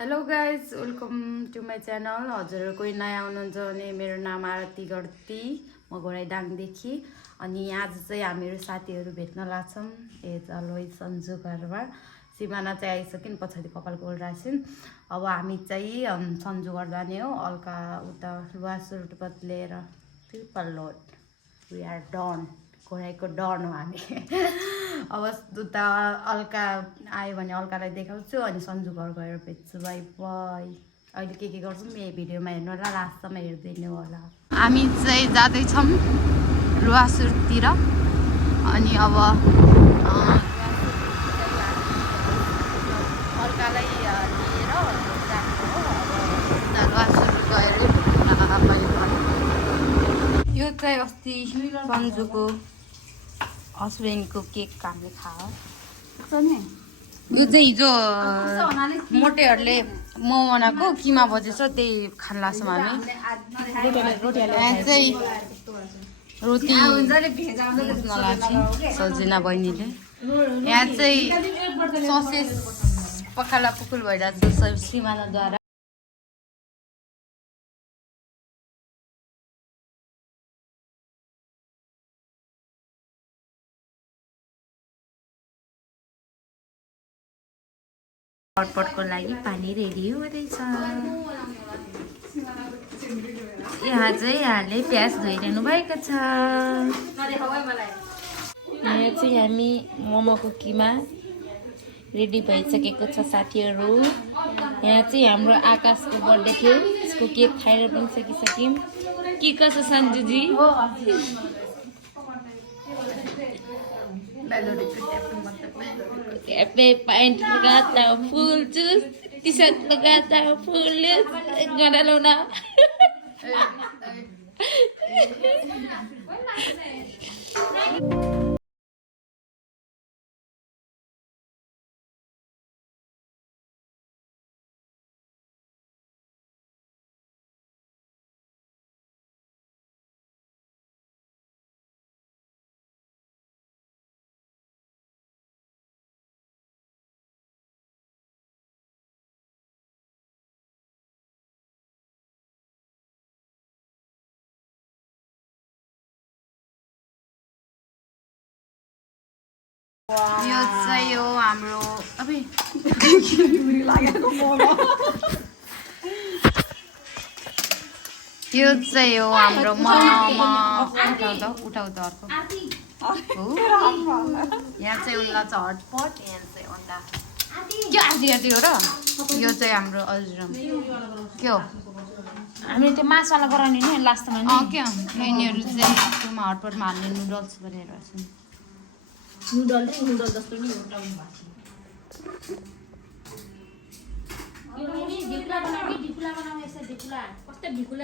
Hello guys welcome to my channel. हजुर कोही नयाँ हुनुहुन्छ भने मेरो नाम आरती गर्ती, म घोडाइदाङदेखि। अनि आज चाहिँ हामीहरू साथीहरू भेट्न लाग्छौँ। लोही सन्जु घरमा सिमाना चाहिँ आइसकिन्, पछाडि कपाल कोल्राछिन्। अब हामी चाहिँ सन्जु घर जाने हो। अल्का उता लुवासुट लिएर triple load. We are done, घोडाइको डन हो हामी। अब उता अल्का आयो भने अल्कालाई देखाउँछु, अनि सन्जु घर गएर भेट्छु। By by. अहिले के गर्छौँ यही भिडियोमा हेर्नु होला, लास्टसम्म हेरिदिनु होला। हामी चाहिँ जाँदैछौँ लुवासुटतिर। अनि अब अल्कालाई लिएर जानु हो। अब लुवासुट गएर यो चाहिँ अस्ति सन्जुको हस्बेन्डको केक हामीले खायो। यो चाहिँ हिजो मोटेहरूले म बनाएको किमा बजेछ, त्यही खान लाग्छौँ हामी। यहाँ चाहिँ रोटी बुझ्न लाग्छौँ सजिना बहिनीले। यहाँ चाहिँ ससेस पखाला पुकुल भइरहेको छ सिमानाद्वारा। हटपटको लागि पानी रेडी हुँदैछ। यहाँ चाहिँ यहाँले प्याज धोइरहनु भएको छ। यहाँ चाहिँ हामी मोमोको किमा रेडी भइसकेको छ साथीहरू। यहाँ चाहिँ हाम्रो आकाशको बर्थडे थियो, यसको केक खाएर पनि सकिसक्यौँ। के कसो सन्जुजी? पैंट लगाता हूँ फुल जूस, टी शर्ट लगाता हूँ फुल गाना लोना। यो चाहिँ हो हाम्रो यो चाहिँ हो हाम्रो उठाउँदा अर्को। यहाँ चाहिँ उनलाई चाहिँ हटपट, यहाँ चाहिँ अन्डा के आधी हो र। यो चाहिँ हाम्रो अजरम के हो, हामीले त्यो मासुवाला गराउने नि लास्टमा नि। के यिनीहरू चाहिँ त्यसमा हटपटमा हाल्ने नुडल्स गरेर छन्। नुडल र नुडल जस्तो नि उठाउनु भएको छ। यो नि ढिकुला बनाउने, ढिकुला बनाउने यसो ढिकुला कस्तो ढिकुला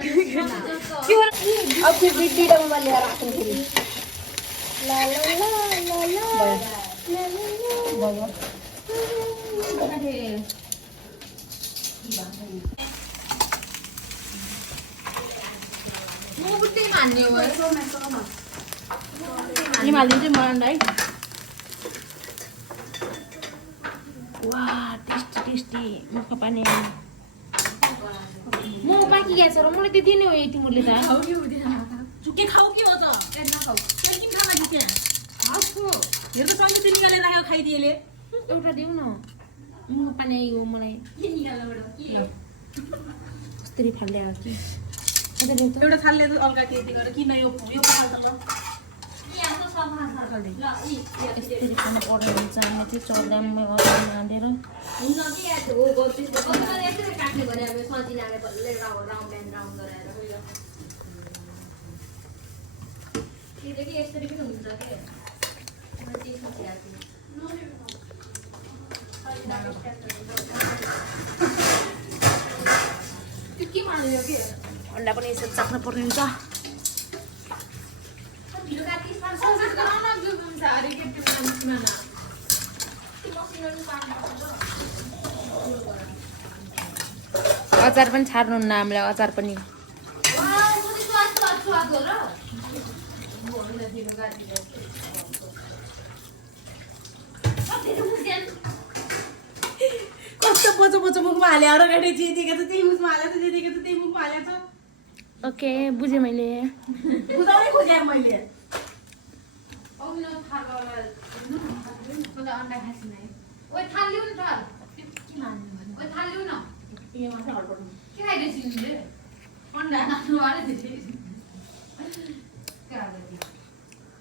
अब फिर बिट्टीको मोबाइल लिएर आएको फेरि ला ला ला ला ला भयो म बुट्टी मान्ने हो नि मालिन्छ मलाई। वाह टेस्टी टेस्टी मुखमा पानी म बाँकी गएको छ र मलाई त्यति नै हो यति मुरले त के खाऊ के हो त नखाऊ किन खाना दिते आफु हेर त चम्ची चाहिँ निकालेर राखेको खाइदिएले एउटा देऊ न मुखमा पानी आइयो मलाई के निकाल्नबाट के कस्तरी फाल्दै आयो कि एउटा थालले त अल्का केटी गरेर किन यो पखाल त ल यहाँ त सफा सर्कलले ल यस्तरी खाना पर्ने हुन्छ। हामी चाहिँ चौदाममा हालेर हुन्छ कि याद हो गल्ती हो कतिले यसरी काट्ने गरे अब सजिनाले बल्ले राउन्ड एन्ड राउन्ड गरेर त्यो कि यसरी पनि हुन्छ के म चाहिँ सोचिरहेको त्यो के मान्यो के अन्डा पनि यसरी चाख्नु पर्ने हुन्छ। अचार पनि छाड्नुहुन्न हामीलाई, अचार पनि कस्तो बोचो बोचो मुखमा हाल्यो र गाडी जे देखेको छ त्यही मुखमा हालेको छ जे देखेको छ त्यही मुखमा हालेको छ ओके बुझेँ मैले बुझाउनै खोजेँ मैले अन्डा खासी नै ओइ थाल्यौ नि त के मान्नु ओइ थाल्यौ न यहाँ मात्र हल्पट्नु के खाइरहेछ तिमीले अन्डा खानु आले दिदी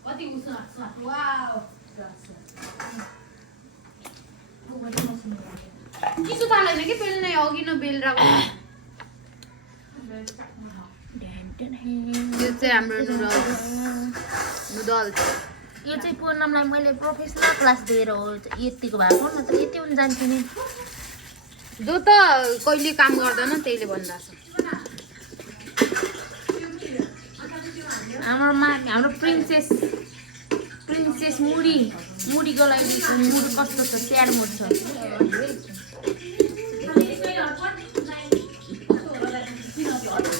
कति उसो वाउ किसो थालेन कि बेल्ने अघि न बेलराको यो चाहिँ हाम्रो नुडल्स यो चाहिँ पूर्णमलाई मैले प्रोफेसनल क्लास दिएर हो यतिको भएको नत्र यति पनि जान्थ्यो नि जो त कहिले काम गर्दैन त्यहीले भनिरहेछ हाम्रो प्रिन्सेस मुडीको लागि मुड कस्तो छ स्याड मुड छ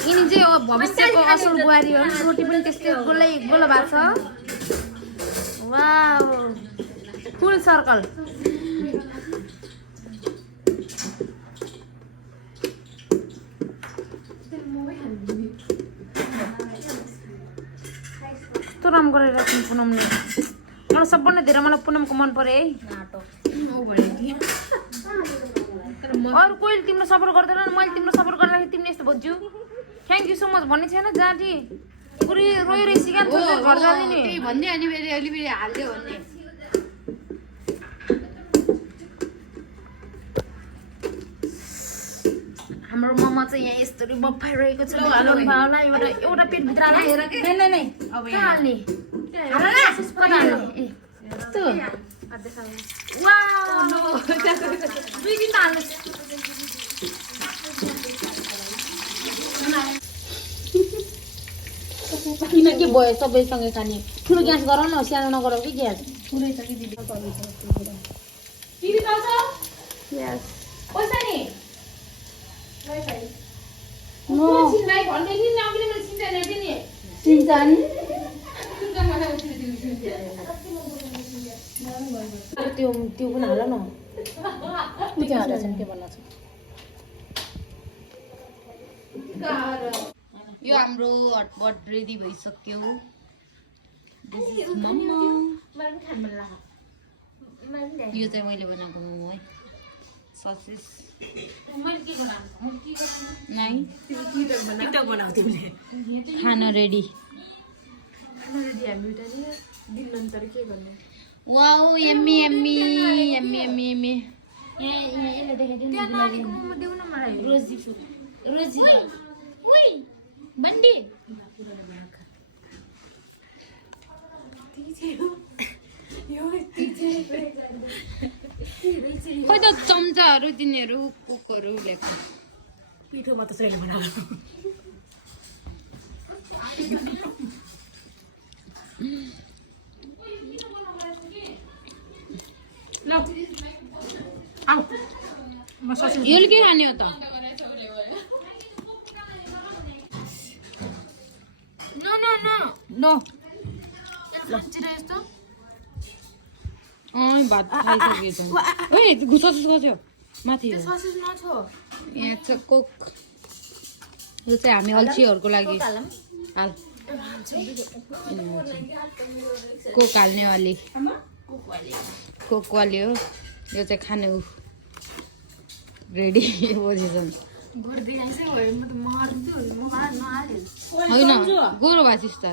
यिनी चाहिँ हो भविष्यको असल बुहारी हो रोटी पनि त्यस्तै गोलो भएको छ वाउ फुल सर्कल कस्तो राम्रो गरेर राख्नु पुनमले मलाई सबभन्दा धेरै मलाई पुनमको मन पर्यो है अरू कोही तिम्रो सपोर्ट गर्दैन मैले तिम्रो सपोर्ट गर्दाखेरि तिमीले यस्तो भन्छु थ्याङ्क यू सो मच भन्ने छैन जाँटी पुरै रोइ सिकान घर जाने नि त्यही भन्ने अनि फेरि अलिअलि हाल्यो भन्ने हाम्रो ममा चाहिँ यहाँ यस्तरी बफाइरहेको छ एउटा पेटभित्र हाल्ने अब हाल्ने दुई दिन हाल्नु किन के भयो सबैसँगै खाने ठुलो ग्यास गराउ न सानो नगराउ कि ग्यास पुरै छ कि दिदी टिभी चल्छ यस पैसा नि नो छिन्दाइ भन्दै नि नगले मैले छिन्दाइ दिने सिन्चान त्यो पनि हाल न के हालेछ के बनाउँछ यो हाम्रो हटपट रेडी भइसक्यो मोमो यो चाहिँ मैले बनाएको मोमो है ससेस नै टिकटक बनाऊ तिमीले खाना ready wow yummy yummy yummy yummy yummy यसले देखाइदिनु रोजी रोजी उइ बन्डी खोइ त चम्चाहरू तिनीहरू कुकहरू ल्याएको पिठोमा त छैन बनाऊ यसले के खाने हो त नो भात खाइसक्यो त ए ससेस गयो माथि यहाँ छ कोक यो चाहिँ हामी अल्छीहरूको लागि हाल कोक हाल्ने वाली कोक वाली हो यो चाहिँ खाने रेडी पोजिसन होइन गोरो भाषिस त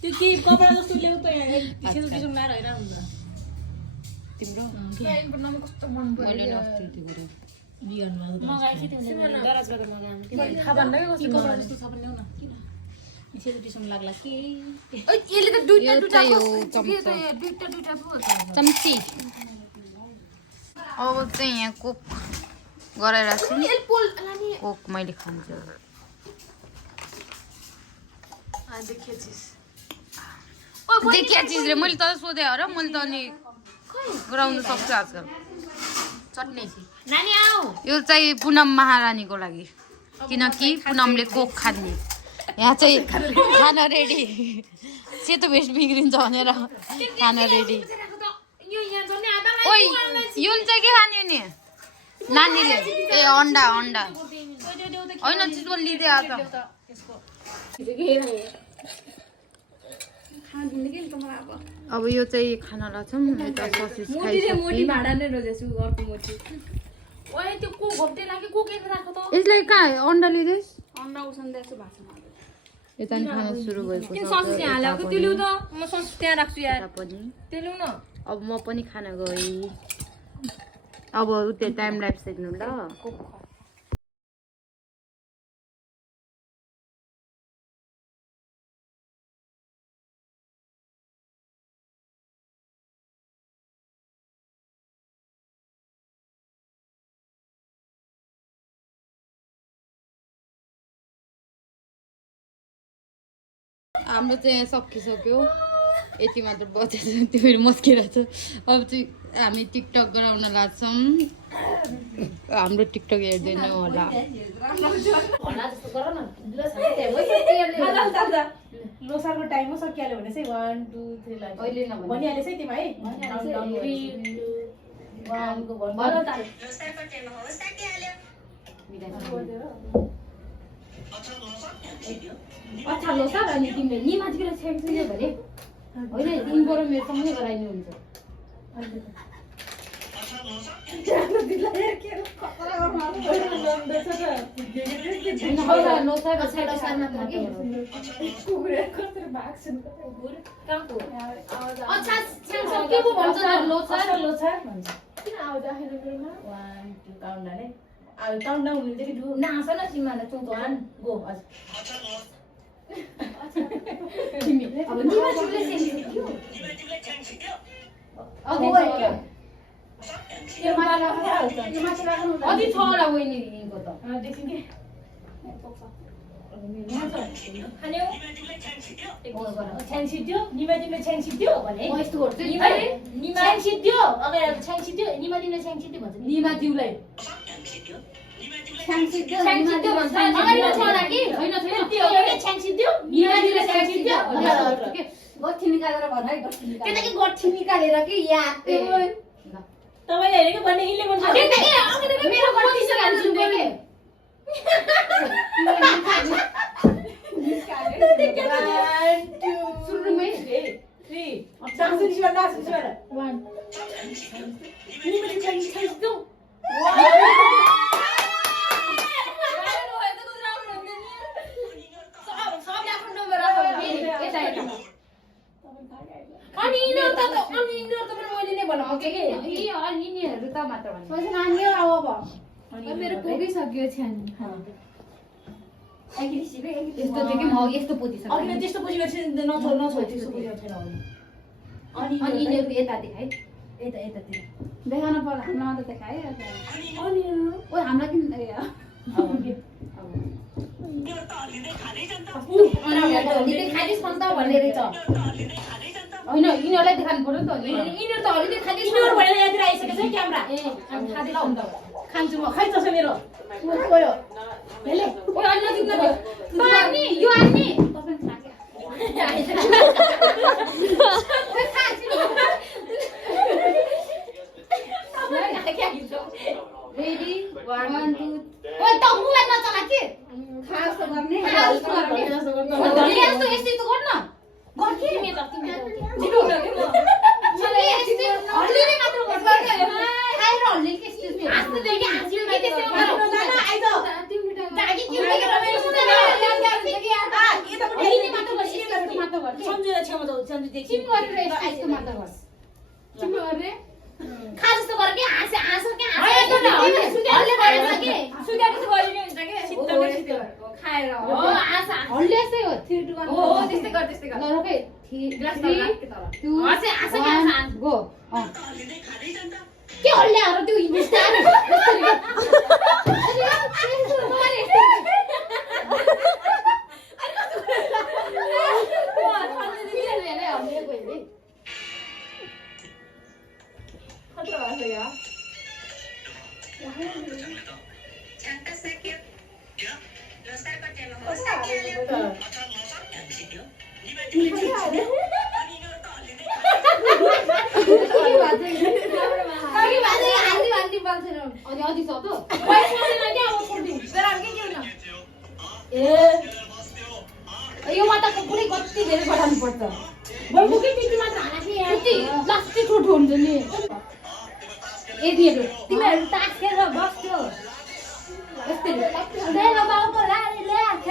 त्यो के कपडा जस्तो ल्याउ त किसिम किसिम लाएर हैन हुन्छ तिम्रो कस्तो मन मैले नस्ति त्यो गरे बिहानमा मगाएछु तिमीले दराजबाट मगाउँ तिमीले थाहा भन्दै कस्तो कपडा जस्तो छ भने ल्याउ न किन सेलिब्रेसन लाग्ला के यसले त दुईटा दुईटा यो चम्चा दुईटा पो चम्ची अब चाहिँ यहाँ कोक गराएर कोक मैले खान्छु देखिया चिजले मैले त सोधेँ हो र मैले त अनि गराउनु सक्छु आजकल चट्नी नानी आऊ यो चाहिँ पुनम महारानीको लागि किनकि पुनमले कोक खाने यहाँ चाहिँ खाना रेडी सेतो भेस्ट बिग्रिन्छ भनेर खाना रेडी ओइ यो चाहिँ के खाने नि नानीले ए अन्डा अन्डा होइन चिजको लिँदै आएको अब यो चाहिँ खान लाग्छौँ यता ससेज यसलाई कहाँ अन्डा लिँदैछ यता नि खान सुरु भएको अब म पनि खान गएँ अब त्यो टाइम ल्याप्स हेर्नु ल हाम्रो चाहिँ सकिसक्यो यति मात्र बचेछ त्यो फेरि मस्किरहेको छ अब चाहिँ हामी टिकटक गराउन लाग्छौँ हाम्रो टिकटक हेर्दैन होला लोसारको टाइममा सकिहाल्यो भने चाहिँ 1 2 3 अहिले भनिहालेछ है तिमी है अच्छा लोसार अनि तिमीले निमाथिको छेड्छौ भने होइन तिमीबाट मेरो सँगै गराइनु हुन्छ अझै छ होला बहिनी यिनको त छ्याङसिद्यो निमातिले छ्याङसिद्यो भने म यस्तो गर्छु छ्याङसिद्यो अगाडि छ्याङसिद्यो निमातिले छ्याङसिद्यो भन्छ निमातिउलाई छ्याङसिद्यो भन्छ अगाडि छ होला कि होइन छैन त्यो छ्याङसिद्यो निमातिले छ्याङसिद्यो गठी निकालेर भन है गठी निकालेर के गठी निकालेर कि याद तपाईले हेरेको भन्ने इले भन्छ मेरो गठी निकाल्छु के सुरुमै 3 सासुरीबाट नासुरीबाट 1 निमातिले छ्याङसिद्यो अनि यिनीहरु त मैले नै बनाऊ के यिनीहरु त मात्र भन्नु पछि नानीहरु आऊ अब मेरो पुगिसक्यो छ्यानी यस्तो थियो कि म यस्तो पोजिसन अघि त्यस्तो पोजिसन चाहिँ नछोड त्यस्तो पोजिसन छैन अनि यिनीहरु यता देखाइ यता यतातिर देखाउन पर्ला हामीलाई त देखाए अनि ओ हामीलाई किन भन्ने रहेछ होइन यिनीहरूलाई देखाउनु पर्यो नि त यिनीहरु त हलिँदै खाँदै यिनीहरु भनेर यहाँतिर आइसकेको छ क्यामेरा हामी खाँदै छ नि त खान्छु म खै छ मेरो गयो हेले ओ अलि जित्न त अनि यो आनी तपाईं खाके रेडी 1 2 ओइ त मोबाइल नचला के खास त गर्ने यस्तो यस्तै त गर्न गर्थे तिमी त जिरो के म हल्लिने मात्र गर्छ खाएर हल्लिने के एक्सक्युज मी आस्ते देखि हाँसियो के त्यसै गर्नु आइज जागी के गरेर मेरो सुतेर यतापट्टि मात्र गर्छ यतापट्टि मात्र गर्छ सम्झेर छेउमा जाऊ सम्झे देखि तिमी गरेर यस्तो मात्र गर्छ तिमी गर्ने खा जस्तो गर के हाँसे हाँसो के हाँसे हल्ले गरेछ के सुगा जस्तो गरिने हुन्छ के सित्तमै सित्तै खाएर हो आशा हल्ले चाहिँ हो 3 2 1 हो त्यस्तै गर ल रोकै 3 2 हाँसे हाँसे के गो के हल्ले आरो त्यो इन्स्टार पर्छ बलमुकै त्यति मात्र हाना कि यति लास्टै ठुलो हुन्छ नि यतिहरु तिमीहरु तास खेलेर बस्थ्यो यस्तै ल्याएर बाउको लारी ल्याख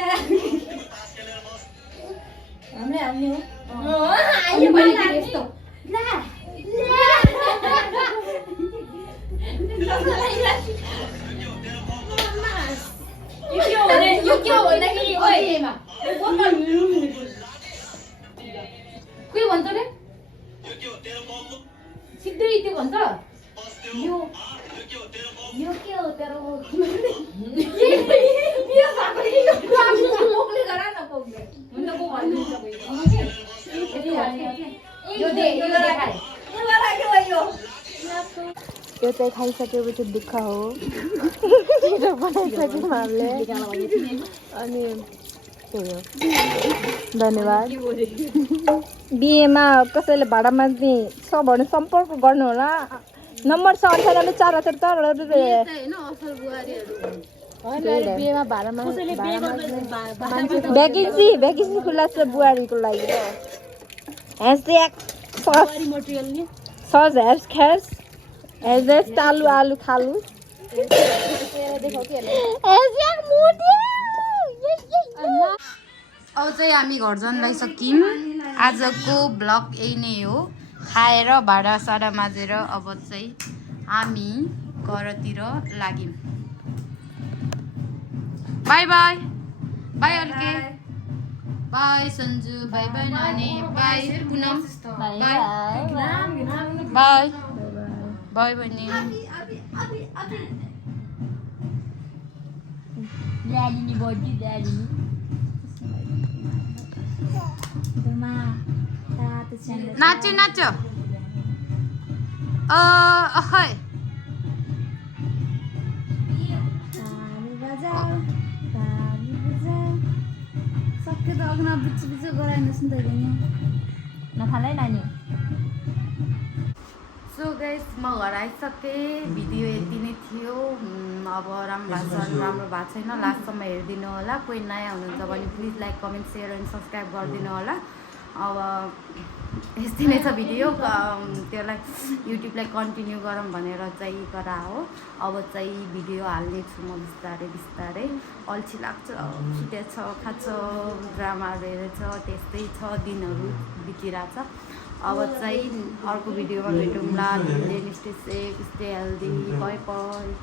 हामीले आउने हो आयो भने यस्तो ला यो के हो भन्दाखेरि ओएमा के भन्छ रे सिधै त्यो भन्छ यो के हो तेरो यो साकरी कोकले गरा न कोकले हुन्छ को भन्नुहुन्छ यो दे यो खाए यो लाग्यो यो यो चाहिँ खाइसकेपछि दुःख हो बनाइसक्यौँ हामीले अनि त्यही हो धन्यवाद बिहेमा कसैले भाडा माग्ने छ भने सम्पर्क गर्नु होला नम्बर छ 98 भ्याकेन्सी खुल्ला छ बुहारीको लागि तालु आलु खालु अब चाहिँ हामी घर जान लागिसक्यौँ आजको ब्लग यही नै हो खाएर भाँडा साडा माझेर अब चाहिँ हामी घरतिर लाग्यौँ bye bye bye Alke bye Sanju bye bye नानी bye Punam bye bye bye बहिनी नाच्यो नाच्यो अहै सक्यो त अग्न बिच गराइनुहोस् नि त नखालै नानी सो गाइस म घर आइसकेँ भिडियो यति नै थियो अब राम्रो भएको छ राम्रो भएको छैन लास्टसम्म हेरिदिनु होला कोही नयाँ हुनुहुन्छ भने please like comment share and subscribe गरिदिनु होला अब यस्तै नै छ भिडियो त्यसलाई युट्युबलाई कन्टिन्यू गरौँ भनेर चाहिँ गरा हो अब चाहिँ भिडियो हाल्ने छु म बिस्तारै बिस्तारै अल्छी लाग्छ छुट्या छ खान्छ ड्रामाहरू हेरेछ त्यस्तै छ दिनहरू बितिरहेछ अब चाहिँ अर्को भिडियोमा भेटौँला stay safe stay healthy bye by